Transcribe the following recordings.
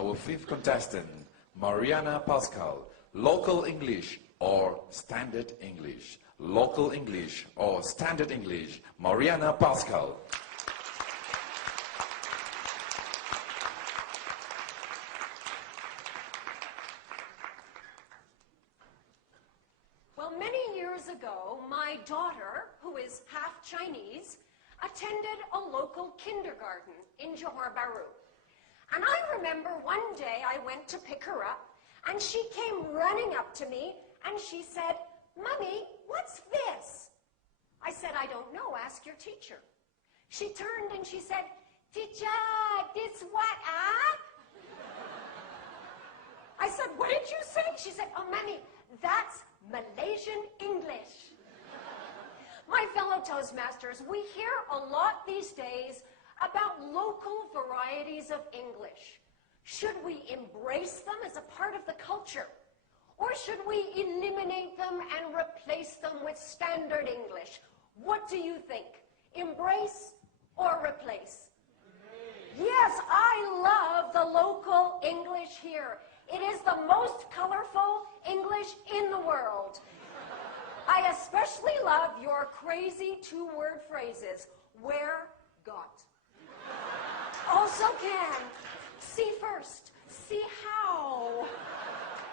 our fifth contestant, Mariana Pascal, local English or standard English? Local English or standard English? Mariana Pascal. Well, many years ago, my daughter, who is half Chinese, attended a local kindergarten in Johor Bahru. And I remember one day I went to pick her up, and she came running up to me, and she said, "Mommy, what's this?" I said, "I don't know, ask your teacher." She turned and she said, "Teacher, this what, ah?" I said, "What did you say?" She said, "Oh, Mommy, that's Malaysian English." My fellow Toastmasters, we hear a lot these days about local varieties of English. Should we embrace them as a part of the culture? Or should we eliminate them and replace them with standard English? What do you think? Embrace or replace? Yes, I love the local English here. It is the most colorful English in the world. I especially love your crazy two-word phrases. Where, got. Also can. See first. See how.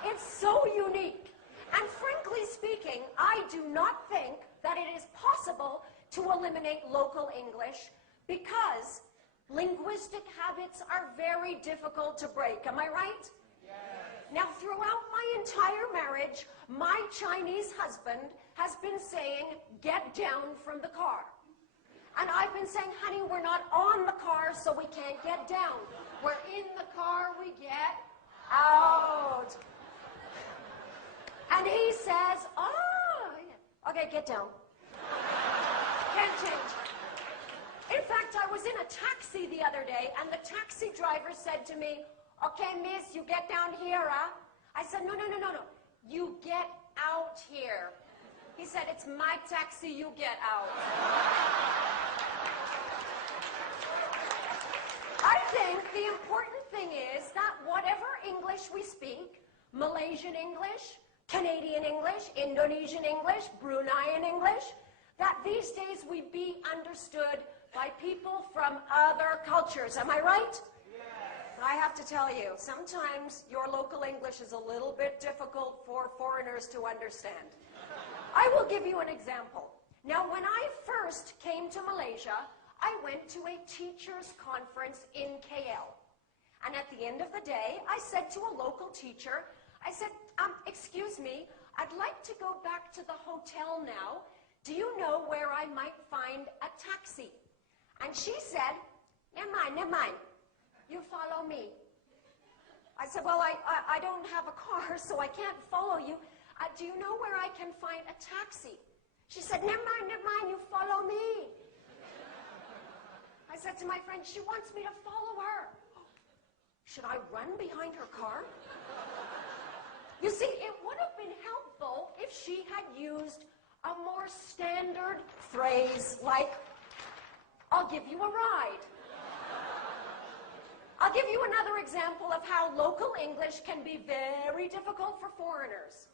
It's so unique. And frankly speaking, I do not think that it is possible to eliminate local English because linguistic habits are very difficult to break. Am I right? Yes. Now, throughout my entire marriage, my Chinese husband has been saying, "Get down from the car." And I've been saying, "Honey, we're not on the car, so we can't get down. We're in the car, we get out." And he says, "Oh, okay, get down." Can't change. In fact, I was in a taxi the other day, and the taxi driver said to me, "Okay, miss, you get down here, huh?" I said, No. You get out here." He said, "It's my taxi, you get out." I think the important thing is that whatever English we speak, Malaysian English, Canadian English, Indonesian English, Bruneian English, that these days we be understood by people from other cultures. Am I right? Yes. I have to tell you, sometimes your local English is a little bit difficult for foreigners to understand. I will give you an example. Now, when I first came to Malaysia, I went to a teachers' conference in KL. And at the end of the day, I said to a local teacher, I said, "Excuse me, I'd like to go back to the hotel now. Do you know where I might find a taxi?" And she said, never mind. You follow me." I said, "Well, I don't have a car, so I can't follow you. Do you know where I can find a taxi?" She said, never mind, you follow me." I said to my friend, "She wants me to follow her. Should I run behind her car?" You see, it would have been helpful if she had used a more standard phrase like, "I'll give you a ride." I'll give you another example of how local English can be very difficult for foreigners.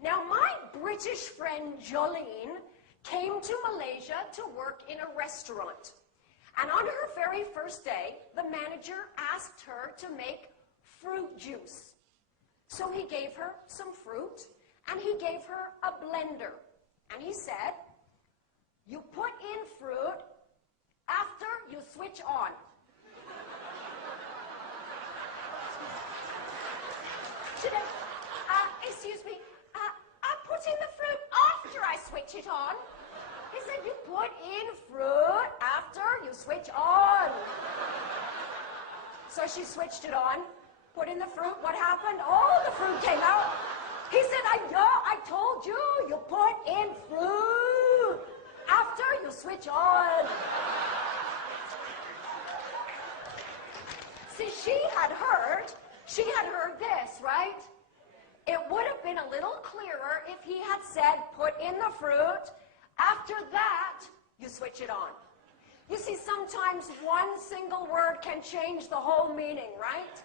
Now, my British friend Jolene came to Malaysia to work in a restaurant. And on her very first day, the manager asked her to make fruit juice. So he gave her some fruit, and he gave her a blender. And he said, "You put in fruit after you switch on." Excuse me, I put in the fruit after I switch it on. He said, "You put in fruit after you switch on." So she switched it on, put in the fruit. What happened? All the fruit came out. He said, I told you, you put in fruit after you switch on." See, she had heard this, right? It would have been a little clearer if he had said, "Put in the fruit. After that, you switch it on." You see, sometimes one single word can change the whole meaning, right?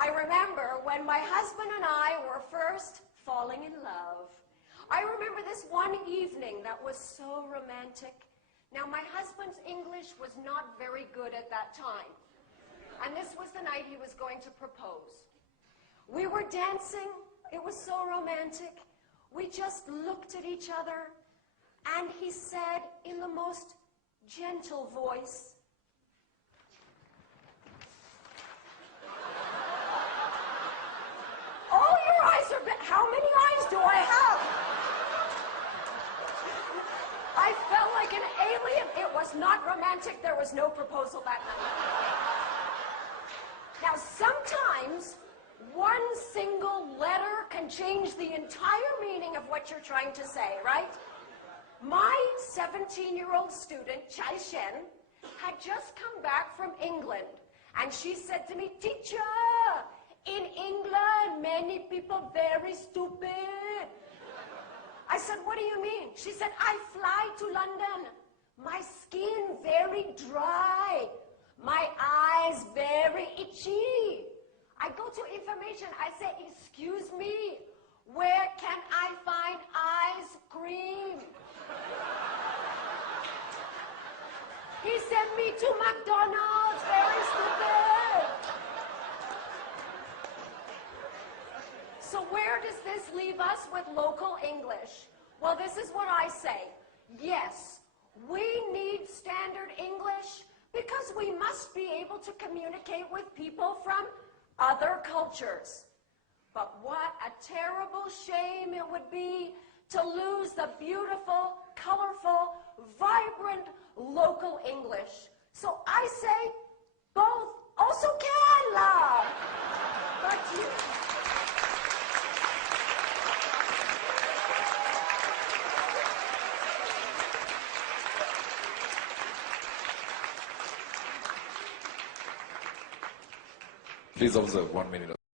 I remember when my husband and I were first falling in love. I remember this one evening that was so romantic. Now, my husband's English was not very good at that time. And this was the night he was going to propose. We were dancing. It was so romantic. We just looked at each other. And he said in the most gentle voice, "All your eyes are big. How many eyes do I have?" I felt like an alien. It was not romantic. There was no proposal that night. Now, sometimes one single letter can change the entire meaning of what you're trying to say, right? My 17-year-old student, Chai Shen, had just come back from England. And she said to me, "Teacher, in England, many people very stupid." I said, "What do you mean?" She said, "I fly to London. My skin very dry. My eyes very itchy. I go to information. I say, 'Excuse me, where can I find ice cream?' He sent me to McDonald's. Very stupid." So where does this leave us with local English? Well, this is what I say. Yes, we need standard English because we must be able to communicate with people from other cultures. But what a terrible shame it would be to lose the beautiful, colorful, vibrant local English. So I say both also can, love. Back to you. Please observe 1 minute.